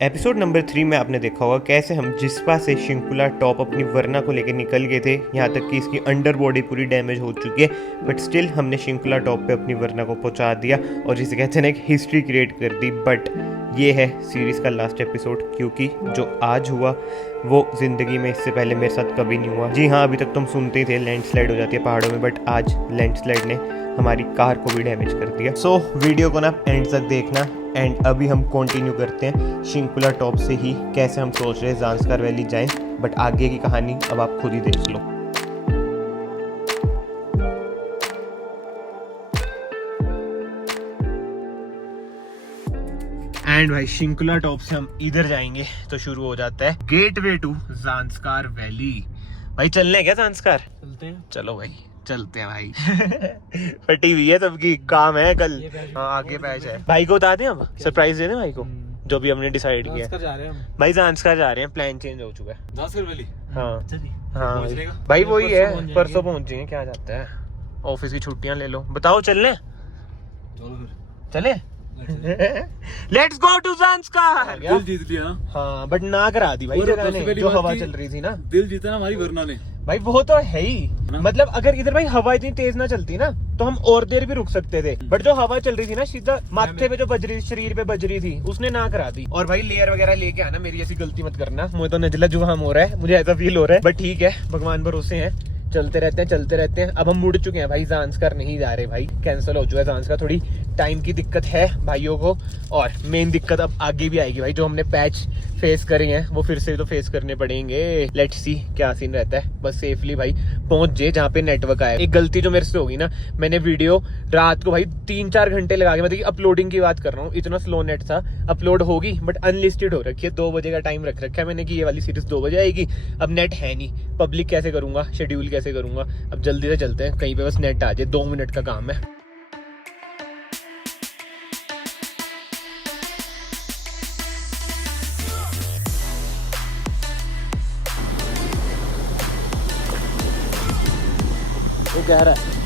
Episode number 3 में आपने देखा होगा कैसे हम जिस्पा से शिंकुला टॉप अपनी वरना को लेकर निकल गए थे। यहाँ तक कि इसकी अंडर बॉडी पूरी डैमेज हो चुकी है, बट स्टिल हमने शिंकुला टॉप पे अपनी वरना को पहुँचा दिया और जिसे कहते हैं ना एक हिस्ट्री क्रिएट कर दी। बट ये है सीरीज़ का लास्ट एपिसोड, क्योंकि जो आज हुआ वो ज़िंदगी में इससे पहले मेरे साथ कभी नहीं हुआ। जी हाँ, अभी तक तुम सुनते ही थे लैंडस्लाइड हो जाती है पहाड़ों में, बट आज लैंडस्लाइड ने हमारी कार को भी डैमेज कर दिया। सो वीडियो को ना एंड तक देखना। एंड अभी हम कंटिन्यू करते हैं शिंकुला टॉप से ही, कैसे हम सोच रहे हैं ज़ांस्कार वैली जाएं, बट आगे की कहानी अब आप खुद ही देख लो। एंड भाई शिंकुला टॉप से हम इधर जाएंगे तो शुरू हो जाता है गेटवे टू ज़ांस्कार वैली। भाई चलने हैं क्या ज़ांस्कार? चलते हैं, चलो भाई चलते हैं भाई। फटी हुई है सबकी, काम है कल। हाँ आगे बैच है। भाई को बता दें, अब सरप्राइज दे दें भाई को, जो भी हमने डिसाइड किया। भाई ज़ांस्कार जा रहे हैं, प्लान चेंज हो चुका है। ज़ांस्कार वैली? हाँ हाँ भाई वही है, परसों पहुंचेंगे। क्या जाता है, ऑफिस की छुट्टियां ले लो। बताओ चलने? चले लेट्स गो टू ज़ांस्कार। दिल जीत लिया। हाँ बट ना करा दी भाई जगह ने, जो हवा चल रही थी ना। दिल जीता ना हमारी वरना ने। भाई वो तो है ही, मतलब अगर इधर भाई हवा इतनी तेज ना चलती ना तो हम और देर भी रुक सकते थे, बट जो हवा चल रही थी ना सीधा माथे पे जो बज रही, शरीर पे बज रही थी, उसने ना करा दी। और भाई लेयर वगैरह लेके आना, मेरी ऐसी गलती मत करना। मुझे तो नजला जुकाम हो रहा है, मुझे ऐसा फील हो रहा है, बट ठीक है, भगवान भरोसे हैं, चलते रहते हैं। अब हम मुड़ चुके हैं भाई, ज़ांस्कार नहीं जा रहे भाई, कैंसिल हो चुका है ज़ांस्कार। थोड़ी टाइम की दिक्कत है भाइयों को, और मेन दिक्कत अब आगे भी आएगी भाई। जो हमने पैच फेस करे हैं वो फिर से तो फेस करने पड़ेंगे। लेट्स सी क्या सीन रहता है, बस सेफली भाई पहुंच जाए जहाँ पे नेटवर्क आए। एक गलती जो मेरे से होगी ना, मैंने वीडियो रात को भाई 3-4 घंटे लगा के, मतलब अपलोडिंग की बात कर रहा हूँ, इतना स्लो नेट था। अपलोड होगी बट अनलिस्टेड हो रखी है, 2 बजे का टाइम रख रखा है मैंने कि ये वाली सीरीज 2 बजे आएगी। अब नेट है नहीं, पब्लिक कैसे करूंगा, शेड्यूल कैसे करूंगा। अब जल्दी से चलते हैं कहीं पे, बस नेट आ जाए, 2 मिनट का काम है। वो कह रहा है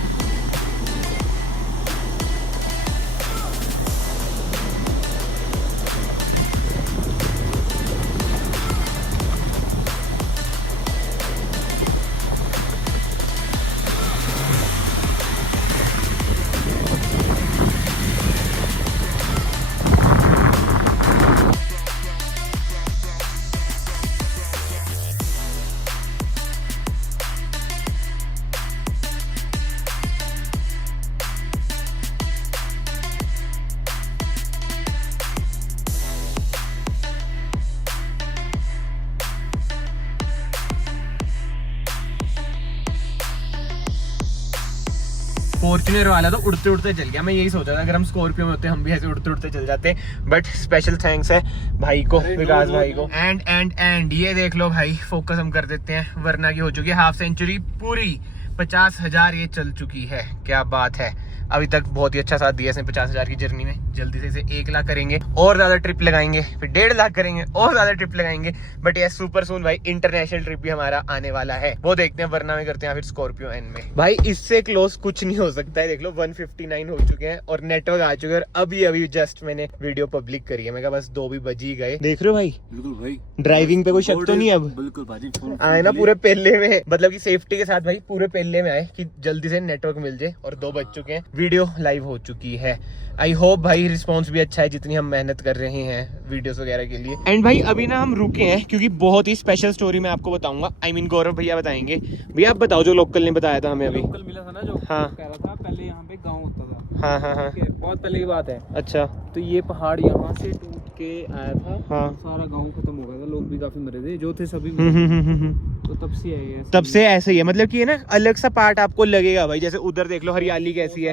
फॉर्च्यूनर वाला तो उड़ते उड़ते चल गया। मैं यही सोचा था अगर हम स्कॉर्पियो में होते हम भी ऐसे उड़ते उड़ते चल जाते, बट स्पेशल थैंक्स है भाई को, विकास भाई को। एंड ये देख लो भाई, फोकस हम कर देते हैं, वरना की हो चुकी है हाफ सेंचुरी पूरी, 50,000 ये चल चुकी है। क्या बात है, अभी तक बहुत ही अच्छा साथ दिया इसने 50,000 की जर्नी में। जल्दी से इसे 1 लाख करेंगे और ज्यादा ट्रिप लगाएंगे, फिर 1.5 लाख करेंगे और ज्यादा ट्रिप लगाएंगे। बट ये सुपर सून भाई इंटरनेशनल ट्रिप भी हमारा आने वाला है, वो देखते हैं, वरना में करते हैं फिर स्कॉर्पियो एन में। भाई इससे क्लोज कुछ नहीं हो सकता है। देख लो 159 हो चुके हैं और नेटवर्क आ चुके हैं। और अभी जस्ट मैंने वीडियो पब्लिक करी है, मैं कहा बस 2 भी बज ही गए। देख रहे हो भाई? बिल्कुल भाई, ड्राइविंग पे कोई शक तो नहीं अब? बिल्कुल भाई, आए ना पूरे पेल्ले में, मतलब की सेफ्टी के साथ भाई पूरे पेल्ले में आए कि जल्दी से नेटवर्क मिल जाए। और 2 बज चुके हैं, वीडियो लाइव हो चुकी है। आई होप भाई रिस्पॉन्स भी अच्छा है, जितनी हम मेहनत कर रहे हैं वीडियोस वगैरह के लिए। एंड भाई अभी ना हम रुके हैं क्योंकि बहुत ही स्पेशल स्टोरी मैं आपको बताऊंगा। आई मीन गौरव भैया बताएंगे। भैया आप बताओ, जो लोकल ने बताया था हमें अभी। लोकल मिला था ना, जो हाँ कह रहा था पहले यहाँ पे गांव होता था। हाँ बहुत पहले की बात है। अच्छा, तो ये पहाड़ यहाँ से टूट के आया था। हाँ। सारा गांव खत्म हो गया था, लोग भी काफी मरे थे, जो थे सभी। तो तब से है, तब से ऐसे ही है, मतलब कि ये ना अलग सा पार्ट आपको लगेगा भाई। जैसे उधर देख लो हरियाली कैसी है,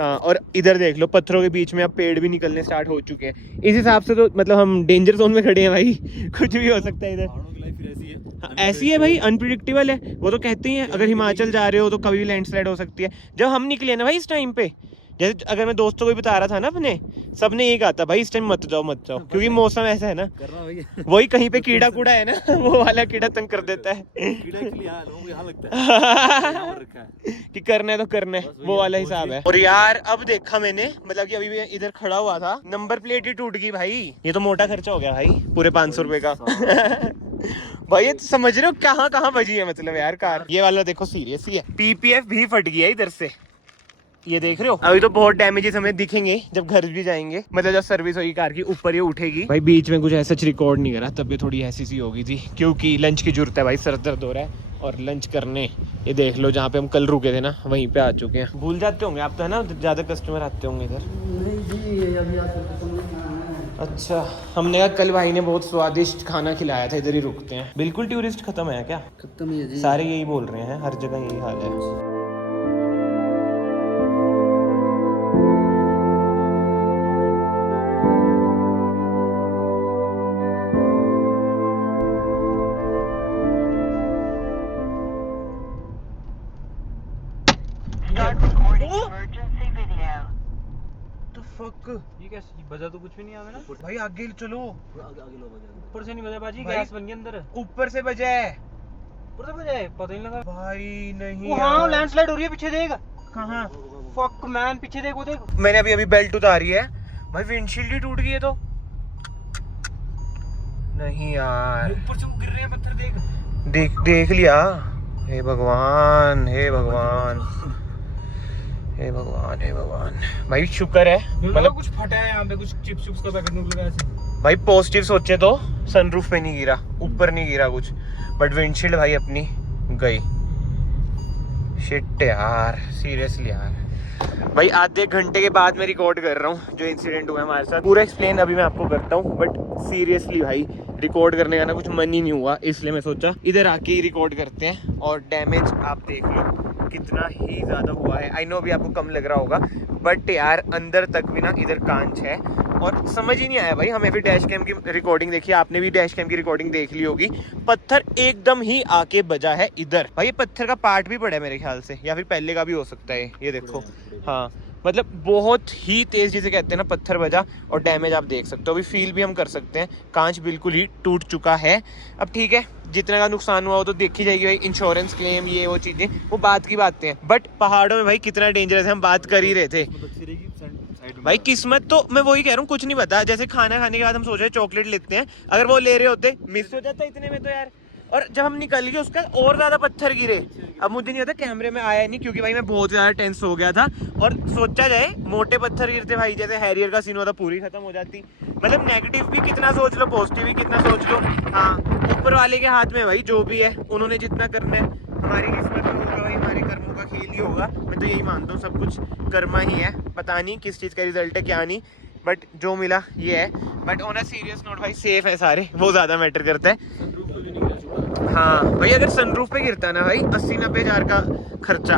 हाँ, और इधर देख लो पत्थरों के बीच में अब पेड़ भी निकलने स्टार्ट हो चुके हैं। इस हिसाब से तो मतलब हम डेंजर जोन में खड़े हैं भाई। कुछ भी हो सकता है इधर, ऐसी है भाई, अनप्रिडिक्टेबल है। वो तो कहते ही हैं अगर हिमाचल जा रहे हो तो कभी भी लैंडस्लाइड हो सकती है। जब हम निकले ना भाई इस टाइम पे, जैसे अगर मैं दोस्तों को भी बता रहा था ना अपने, सबने यही कहा था भाई इस टाइम मत जाओ क्योंकि मौसम ऐसा है ना, वही कहीं पे कीड़ा कूड़ा है ना वो वाला कीड़ा तंग कर देता है कि करना है तो करना है, वो वाला हिसाब है। और यार अब देखा मैंने, मतलब कि अभी भी इधर खड़ा हुआ था, नंबर प्लेट ही टूट गई भाई। ये तो मोटा खर्चा हो गया भाई, पूरे 500 रुपए का भाई ये समझ रहे हो कहाँ कहाँ बजी है मतलब यार कार। ये वाला देखो सीरियस ही है, पीपीएफ भी फट गया इधर से, ये देख रहे हो। अभी तो बहुत डैमेजेस हमें दिखेंगे जब घर भी जाएंगे, मतलब जब सर्विस होगी कार की, ऊपर ये उठेगी भाई। बीच में कुछ ऐसा रिकॉर्ड नहीं करा, तब ये थोड़ी ऐसी सी होगी थी क्योंकि लंच की जरूरत है भाई, सर दर्द हो रहा है और लंच करने, ये देख लो जहाँ पे हम कल रुके थे ना वहीं पे आ चुके हैं। भूल जाते होंगे आप तो है ना, ज्यादा कस्टमर आते होंगे इधर। अच्छा, हमने कहा कल भाई ने बहुत स्वादिष्ट खाना खिलाया था, इधर ही रुकते हैं। बिल्कुल टूरिस्ट खत्म है क्या? खत्म ही है जी, सारे यही बोल रहे हैं, हर जगह यही हाल है। ये क्या बजा तो कुछ भी नहीं आवे ना भाई आगे चलो, ऊपर से नहीं बजा बाजी, गैस बन गई अंदर, ऊपर से बजा है, ऊपर से बजा है, पता नहीं लगा भाई नहीं। हाँ लैंडस्लाइड हो रही है, पीछे देख। कहाँ? फक मैन, पीछे देख, वो देख। मैंने अभी बेल्ट उतारी है भाई, विंडशील्ड ही टूट गई है तो। नहीं यार, ऊपर से गिर रहे हैं पत्थर, देख लिया। हे भगवान, हे भगवान, हे भगवान, हे भगवान भाई, शुक्र है मतलब कुछ फटा है यहाँ पे, कुछ चिप्स का पैकेट निकल ऐसे भाई। पॉजिटिव सोचे तो सनरूफ पे नहीं गिरा, ऊपर नहीं गिरा कुछ, बट विंडशील्ड भाई अपनी गई। शिट यार, सीरियसली यार भाई। आधे घंटे के बाद मैं रिकॉर्ड कर रहा हूँ जो इंसिडेंट हुआ हमारे साथ, पूरा एक्सप्लेन अभी मैं आपको करता हूँ। बट सीरियसली भाई रिकॉर्ड करने का ना कुछ मन ही नहीं हुआ, इसलिए मैं सोचा इधर आके ही रिकॉर्ड करते हैं। और डैमेज आप देख लो कितना ही ज़्यादा हुआ है। आई नो अभी आपको कम लग रहा होगा, बट यार अंदर तक भी ना इधर कांच है। और समझ ही नहीं आया भाई, हमें भी डैश कैम की रिकॉर्डिंग देखी, आपने भी डैश कैम की रिकॉर्डिंग देख ली होगी। पत्थर एकदम ही आके बजा है इधर भाई। ये पत्थर का पार्ट भी पड़ा है मेरे ख्याल से, या फिर पहले का भी हो सकता है, ये देखो। हाँ मतलब बहुत ही तेज जिसे कहते हैं ना पत्थर बजा, और डैमेज आप देख सकते हो, अभी फील भी हम कर सकते हैं। कांच बिल्कुल ही टूट चुका है। अब ठीक है, जितना का नुकसान हुआ वो तो देखी जाएगी भाई, इंश्योरेंस क्लेम ये वो चीजें, वो बात की बातें हैं। बट पहाड़ों में भाई कितना डेंजरस है, हम बात कर ही रहे थे भाई। किस्मत तो मैं वही कह रहा हूँ, कुछ नहीं पता। जैसे खाना खाने के बाद हम सोच रहे चॉकलेट लेते हैं, अगर वो ले रहे होते मिस हो जाता इतने में तो यार। और जब हम निकल गए उसका और ज्यादा पत्थर गिरे। अब मुझे नहीं पता, कैमरे में आया नहीं क्योंकि भाई मैं बहुत ज्यादा टेंस हो गया था। और सोचा जाए मोटे पत्थर गिरते भाई, जैसे हैरियर का सीन होता, पूरी खत्म हो जाती। मतलब नेगेटिव भी कितना सोच लो, पॉजिटिव भी कितना सोच लो। हाँ, ऊपर वाले के हाथ में भाई, जो भी है उन्होंने जितना करना है। हमारी किस्मत में होगा भाई, हमारे कर्मों का खेल ही होगा। मैं तो यही मानता हूँ, सब कुछ कर्मा ही है। पता नहीं किस चीज़ का रिजल्ट है क्या नहीं, बट जो मिला ये है। But on a serious note भाई, सेफ है सारे, वो ज़्यादा मैटर करता है। हाँ भाई, अगर सनरूफ पे गिरता है ना भाई 80-90 हज़ार का खर्चा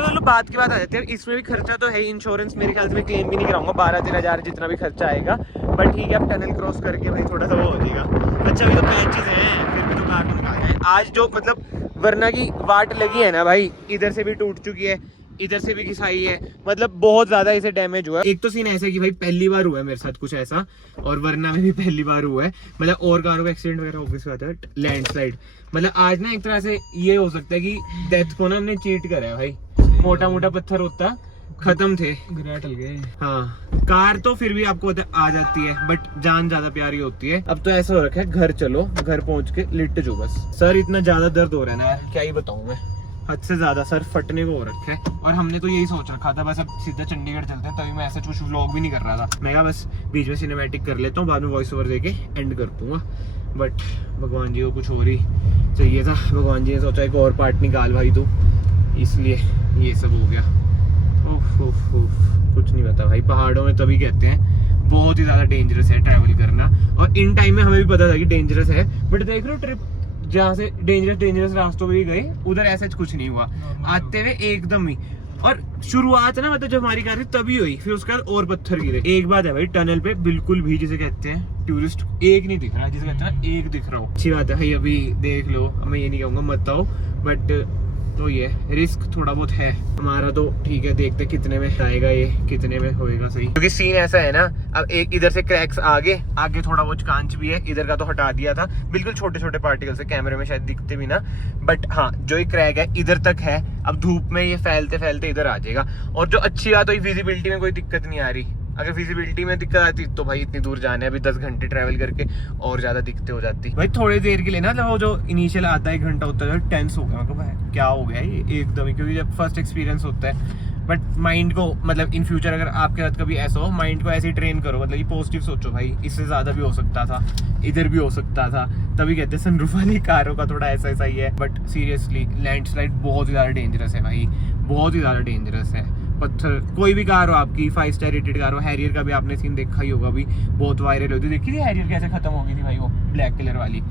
तो लो बात की बात आ जाती है। इसमें भी खर्चा तो है, इंश्योरेंस मेरे ख्याल से मैं क्लेम भी नहीं कराऊंगा, 12-13 हज़ार जितना भी खर्चा आएगा। बट ठीक है, अब टनल क्रॉस करके भाई थोड़ा सा वो हो जाएगा। अच्छा भी तो पैचेस हैं, फिर भी तो कार को निकाल जाए आज जो, मतलब वरना की वाट लगी है ना भाई, इधर से भी टूट चुकी है, इधर से भी घिसाई है, मतलब बहुत ज्यादा इसे डैमेज हुआ है। एक तो सीन ऐसा है कि भाई पहली बार हुआ है मेरे साथ कुछ ऐसा, और वरना में भी पहली बार हुआ है। मतलब और कारों का एक्सीडेंट वगैरह ऑब्वियस बात है, लैंडस्लाइड। मतलब आज ना एक तरह से ये हो सकता है कि डेथ को ना हमने चीट करा है भाई। मोटा मोटा पत्थर होता खत्म थे, टल गए। हाँ, कार तो फिर भी आपको आ जाती है, बट जान ज्यादा प्यारी होती है। अब तो ऐसा हो रखा है, घर चलो, घर पहुंच के लिट जो बस। सर इतना ज्यादा दर्द हो रहा है ना यार, क्या ही बताऊं मैं, हद से ज्यादा सर फटने को हो रखा है। और हमने तो यही सोच रखा था बस अब सीधा चंडीगढ़ चलते हैं, तभी मैं ऐसा कुछ व्लॉग भी नहीं कर रहा था। मैं कहा बस बीच में सिनेमैटिक कर लेता हूँ, बाद में वॉइस ओवर देके एंड कर दूंगा। बट भगवान जी को कुछ और ही चाहिए था, भगवान जी ने सोचा एक और पार्ट निकाल भाई तू, इसलिए ये सब हो गया। कुछ नहीं पता भाई, पहाड़ों में तभी कहते हैं बहुत ही ज्यादा डेंजरस है ट्रैवल करना। और इन टाइम में हमें भी पता था कि डेंजरस है, बट देख लो ट्रिप जहाँ से डेंजरस रास्तों पे भी गए, उधर ऐसा कुछ नहीं हुआ, आते हुए एकदम ही। और शुरुआत है ना, मतलब जब हमारी कार थी तभी हुई, फिर उसके बाद और पत्थर गिरे। एक बात है भाई, टनल पे बिल्कुल भी जिसे कहते हैं टूरिस्ट एक नहीं दिख रहा, जिसे कहते हैं एक दिख रहा हो, अच्छी बात है भाई। अभी देख लो, मैं ये नहीं कहूँगा मत आओ, बट तो ये रिस्क थोड़ा बहुत है हमारा, तो ठीक है, देखते कितने में आएगा ये, कितने में होएगा सही। क्योंकि सीन ऐसा है ना, अब एक इधर से क्रैक्स आगे थोड़ा बहुत कांच भी है, इधर का तो हटा दिया था, बिल्कुल छोटे छोटे पार्टिकल्स है, कैमरे में शायद दिखते भी ना, बट हाँ जो ये क्रैक है इधर तक है। अब धूप में ये फैलते फैलते इधर आ जाएगा। और जो अच्छी बात है, विजिबिलिटी में कोई दिक्कत नहीं आ रही। अगर विजिबिलिटी में दिक्कत आती तो भाई इतनी दूर जाने अभी 10 घंटे ट्रैवल करके और ज्यादा दिक्कतें हो जाती भाई। थोड़ी देर के लिए ना, वो जो इनिशियल आधा एक घंटा होता है टेंस हो गया, भाई क्या हो गया ये एकदम ही, क्योंकि जब फर्स्ट एक्सपीरियंस होता है। बट माइंड को मतलब इन फ्यूचर अगर आपके साथ कभी ऐसा हो, माइंड को ऐसे ही ट्रेन करो, मतलब ये पॉजिटिव सोचो भाई, इससे ज्यादा भी हो सकता था, इधर भी हो सकता था। तभी कहते हैं सनरूफ वाली कारों का थोड़ा ऐसा ऐसा ही है। बट सीरियसली लैंडस्लाइड बहुत ही ज्यादा डेंजरस है भाई, बहुत ही ज्यादा डेंजरस है। पत्थर कोई भी कार हो आपकी, 5 स्टार रेटेड कार हो, हैरियर का भी आपने सीन देखा ही होगा, अभी बहुत वायरल होती, देखी थी हैरियर कैसे खत्म हो गई थी भाई, वो ब्लैक कलर वाली।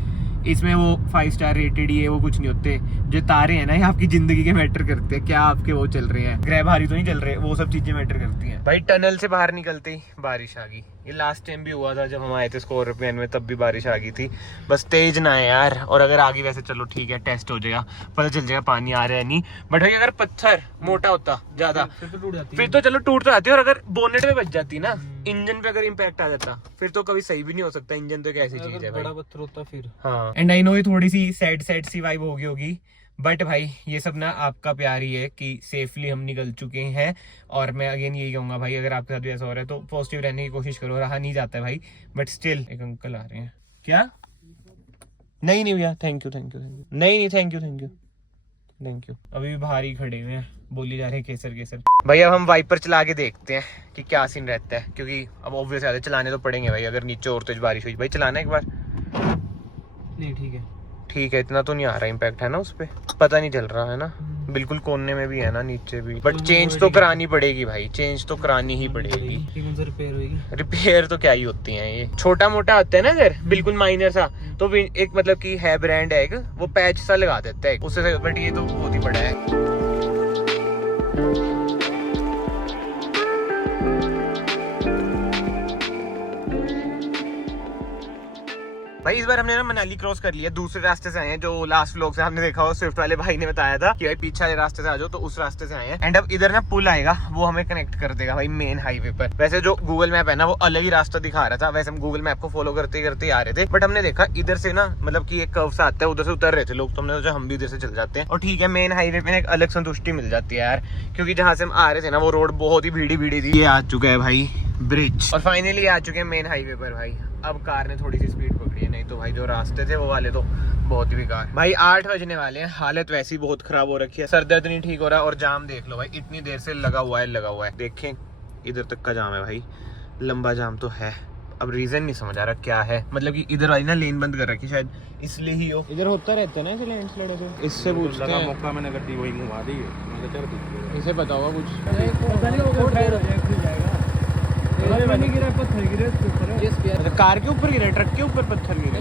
इसमें वो 5 स्टार रेटेड ही है, वो कुछ नहीं होते। जो तारे हैं ना, ये आपकी जिंदगी के मैटर करते हैं, क्या आपके वो चल रहे हैं, ग्रैब हारी तो नहीं चल रहे, वो सब चीजें मैटर करती हैं भाई। टनल से बाहर निकलते ही बारिश आ गई। ये लास्ट टाइम भी हुआ था जब हम आए थे स्कॉर्पियन में, तब भी बारिश आ गई थी। बस तेज ना है यार, और अगर आगे वैसे चलो ठीक है, टेस्ट हो जाएगा, पता चल जाएगा पानी आ रहा है नहीं। बट भाई अगर पत्थर मोटा होता ज्यादा फिर तो टूट जाती, फिर तो चलो टूट तो जाती है, और अगर बोनेट में बच जाती ना, इंजन पे अगर इम्पैक्ट आ जाता, फिर तो कभी सही भी नहीं हो सकता। इंजन तो एक ऐसी चीज है, बड़ा पत्थर होता फिर। हाँ, एंड आई नो ये थोड़ी सी सैड सी वाइब होगी, बट भाई ये सब ना आपका प्यार ही है कि सेफली हम निकल चुके हैं। और मैं अगेन यही कहूंगा भाई, अगर आपके साथ भी ऐसा हो रहा है तो पॉजिटिव रहने की कोशिश करो। रहा नहीं जाता है भाई, बट स्टिल। एक अंकल आ रहे हैं क्या? नहीं भैया, थैंक यू। नहीं थैंक यू। अभी भी बाहर ही खड़े हुए हैं, बोली जा रहे हैं केसर। भाई अब हम वाइपर चला के देखते हैं कि क्या सीन रहता है, क्योंकि अब ऑब्वियस है चलाने तो पड़ेंगे भाई, अगर नीचे और तेज बारिश हुई। भाई चलाना एक बार। नहीं ठीक है, इतना तो नहीं आ रहा इम्पैक्ट है ना उस पे, पता नहीं चल रहा है ना, बिल्कुल कोने में भी है ना, नीचे भी। बट चेंज तो करानी पड़ेगी भाई, चेंज तो करानी ही पड़ेगी। रिपेयर तो क्या ही होती है, ये छोटा मोटा होता है ना सर, बिल्कुल माइनर सा, तो एक मतलब कि है ब्रांड है, वो पैच सा लगा देता है उससे। बट ये तो बहुत ही बड़ा है। भाई इस बार हमने ना मनाली क्रॉस कर लिया, दूसरे रास्ते से आए हैं। जो लास्ट व्लॉग से हमने देखा हो, स्विफ्ट वाले भाई ने बताया था कि भाई पीछे वाले रास्ते से आ जाओ, तो उस रास्ते से आए हैं। एंड अब इधर ना पुल आएगा, वो हमें कनेक्ट कर देगा भाई मेन हाईवे पर। वैसे जो गूगल मैप है ना, वो अलग ही रास्ता दिखा रहा था, वैसे हम गूगल मैप को फॉलो करते करते आ रहे थे। बट हमने देखा इधर से ना, मतलब की एक कर्व सा आता है, उधर से उतर रहे थे लोग, तो हमने सोचा हम भी इधर से चल जाते हैं। और ठीक है, मेन हाईवे पे एक अलग संतुष्टि मिल जाती है यार, क्योंकि जहाँ से हम आ रहे थे ना, वो रोड बहुत ही भीड़ी थी। ये आ चुका है भाई ब्रिज, और फाइनली आ चुके हैं मेन हाईवे पर भाई। अब कार ने थोड़ी सी स्पीड पकड़ी है, नहीं तो भाई जो रास्ते थे वो वाले तो बहुत ही बेकार। भाई 8 बजने वाले हैं, हालत वैसी बहुत खराब हो रखी है, सर दर्द नहीं ठीक हो रहा, और जाम देख लो भाई, इतनी देर से लगा हुआ है। देखें इधर तक का जाम है भाई, लंबा जाम तो है। अब रीजन नहीं समझ आ रहा क्या है, मतलब कि इधर वाली ना लेन बंद कर रखी, शायद इसलिए ही हो। इधर होता रहता है ना ऐसे लैंडस्लाइड से, इससे पूछते हैं। मौका मैंने गड्डी वही घुमा दी, इसे पता होगा कुछ। कार के ऊपर गिरा, ट्रक के ऊपर पत्थर गिरा,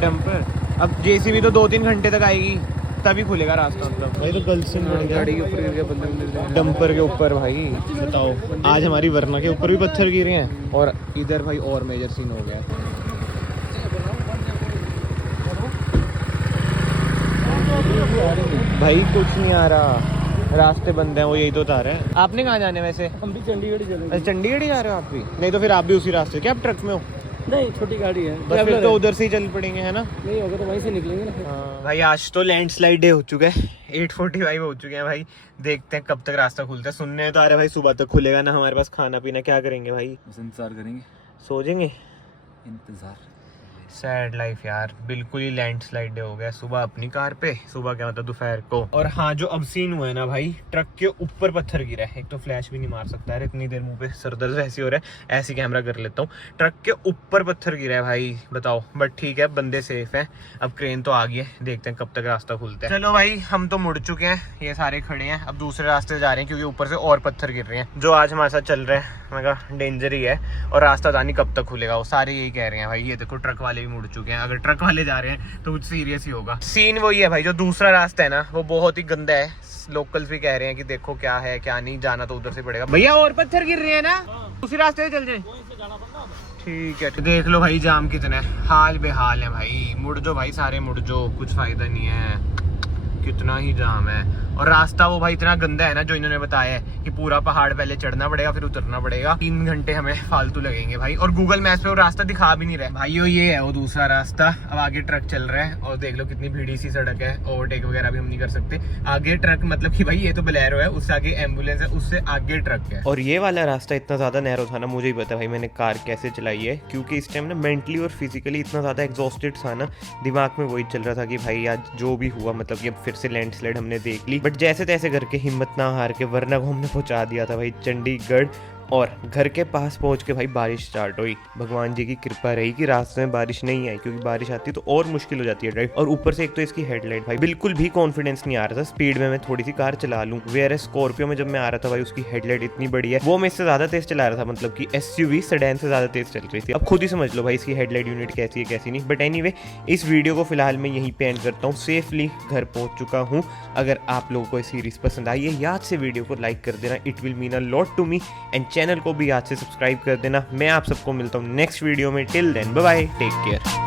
डंपर। अब जेसीबी तो 2-3 घंटे तक आएगी, तभी खुलेगा रास्ता। मतलब भाई तो गलत से गाड़ी के ऊपर गिर गया बंदा, डंपर के ऊपर। भाई बताओ, आज हमारी वरना के ऊपर भी पत्थर गिरे हैं, और इधर भाई और मेजर सीन हो गया। भाई कुछ नहीं आ रहा, रास्ते बंद हैं, वो यही तो बता रहे हैं। आपने कहाँ जाने वैसे? हम भी चंडीगढ़ ही चलेंगे। चंडीगढ़ ही जा रहे हो आप भी? नहीं तो फिर आप भी उसी रास्ते, क्या आप ट्रक में हो? नहीं, छोटी गाड़ी है, बस फिर तो उधर से ही चल पड़ेंगे, है ना? नहीं होगा तो वहीं से निकलेंगे ना। हाँ भाई, आज तो लैंडस्लाइड डे हो चुका है, 8:45 हो चुके हैं भाई। देखते हैं कब तक रास्ता खुलता है। सुनने तो आ रहा है भाई सुबह तक खुलेगा ना, हमारे पास खाना पीना, क्या करेंगे भाई? इंतजार करेंगे, सो जाएंगे, इंतजार। सैड लाइफ यार, बिल्कुल ही लैंडस्लाइड हो गया। सुबह अपनी कार पे, सुबह क्या मतलब दोपहर को। और हाँ, जो अब सीन हुआ है ना भाई, ट्रक के ऊपर पत्थर गिरा है। एक तो फ्लैश भी नहीं मार सकता है इतनी देर, मुंह पे सर दर्द ऐसी हो रहा है, ऐसी कैमरा कर लेता हूँ। ट्रक के ऊपर पत्थर गिरा है भाई, बताओ। बट ठीक है, बंदे सेफ हैं। अब क्रेन तो आ गई है, देखते हैं कब तक रास्ता खुलता है। चलो भाई, हम तो मुड़ चुके हैं, ये सारे खड़े हैं, अब दूसरे रास्ते जा रहे हैं, क्योंकि ऊपर से और पत्थर गिर रहे हैं। जो आज हमारे साथ चल रहे हैं, मैं कहा डेंजर ही है, और रास्ता पता नहीं कब तक खुलेगा। वो सारे यही कह रहे हैं भाई। ये देखो, ट्रक वाले भी मुड़ चुके हैं। अगर ट्रक वाले जा रहे हैं तो कुछ सीरियस ही होगा। सीन वही है भाई, जो दूसरा रास्ता है ना, वो बहुत ही गंदा है। लोकल्स भी कह रहे हैं कि देखो क्या है क्या नहीं, जाना तो उधर से पड़ेगा। भैया और पत्थर गिर रहे हैं ना, उसी रास्ते से चल जाए। ठीक है, देख लो भाई जाम कितना है, हाल बेहाल है भाई। मुड़ जो भाई, सारे मुड़ जो, कुछ फायदा नहीं है। कितना ही जाम है। और रास्ता वो भाई इतना गंदा है ना जो इन्होंने बताया है कि पूरा पहाड़ पहले चढ़ना पड़ेगा फिर उतरना पड़ेगा, 3 घंटे हमें फालतू लगेंगे भाई। और गूगल मैप्स पे वो रास्ता दिखा भी नहीं रहा भाई। ये है वो दूसरा रास्ता। अब आगे ट्रक चल रहा है और देख लो कितनी भीड़ी सी सड़क है, ओवरटेक वगैरह भी हम नहीं कर सकते। आगे ट्रक मतलब कि भाई ये तो बोलेरो है, उससे आगे एम्बुलेंस है, उससे आगे ट्रक है। और ये वाला रास्ता इतना ज्यादा नैरो था ना, मुझे ही पता भाई मैंने कार कैसे चलाई है, क्योंकि इस टाइम ना मेंटली और फिजिकली इतना ज्यादा एग्जॉस्टेड था ना, दिमाग में वही चल रहा था कि भाई आज जो भी हुआ मतलब कि अब फिर से लैंडस्लाइड हमने देख ली, बट जैसे तैसे करके हिम्मत ना हार के वरना को हमने पहुंचा दिया था भाई चंडीगढ़। और घर के पास पहुंच के भाई बारिश स्टार्ट हुई। भगवान जी की कृपा रही कि रास्ते में बारिश नहीं आई, क्योंकि बारिश आती तो और मुश्किल हो जाती है ड्राइव। और ऊपर से एक तो इसकी हेडलाइट भाई बिल्कुल भी कॉन्फिडेंस नहीं आ रहा था स्पीड में मैं थोड़ी सी कार चला लूं। वेयर स्कॉर्पियो में जब मैं आ रहा था भाई उसकी हेडलाइट इतनी बड़ी है, वो मैं इससे ज्यादा तेज चला रहा था, मतलब कि SUV सेडान से ज्यादा तेज चल रही थी। अब खुद ही समझ लो भाई इसकी हेडलाइट यूनिट कैसी है कैसी नहीं। बट एनीवे इस वीडियो को फिलहाल मैं यहीं पे एंड करता हूँ। सेफली घर पहुंच चुका हूँ। अगर आप लोगों को सीरीज पसंद आई है याद से वीडियो को लाइक कर देना, it will mean a lot to me. And channel को भी याद से सब्सक्राइब कर देना। मैं आप सबको मिलता हूँ नेक्स्ट वीडियो में। Till then bye bye, take care.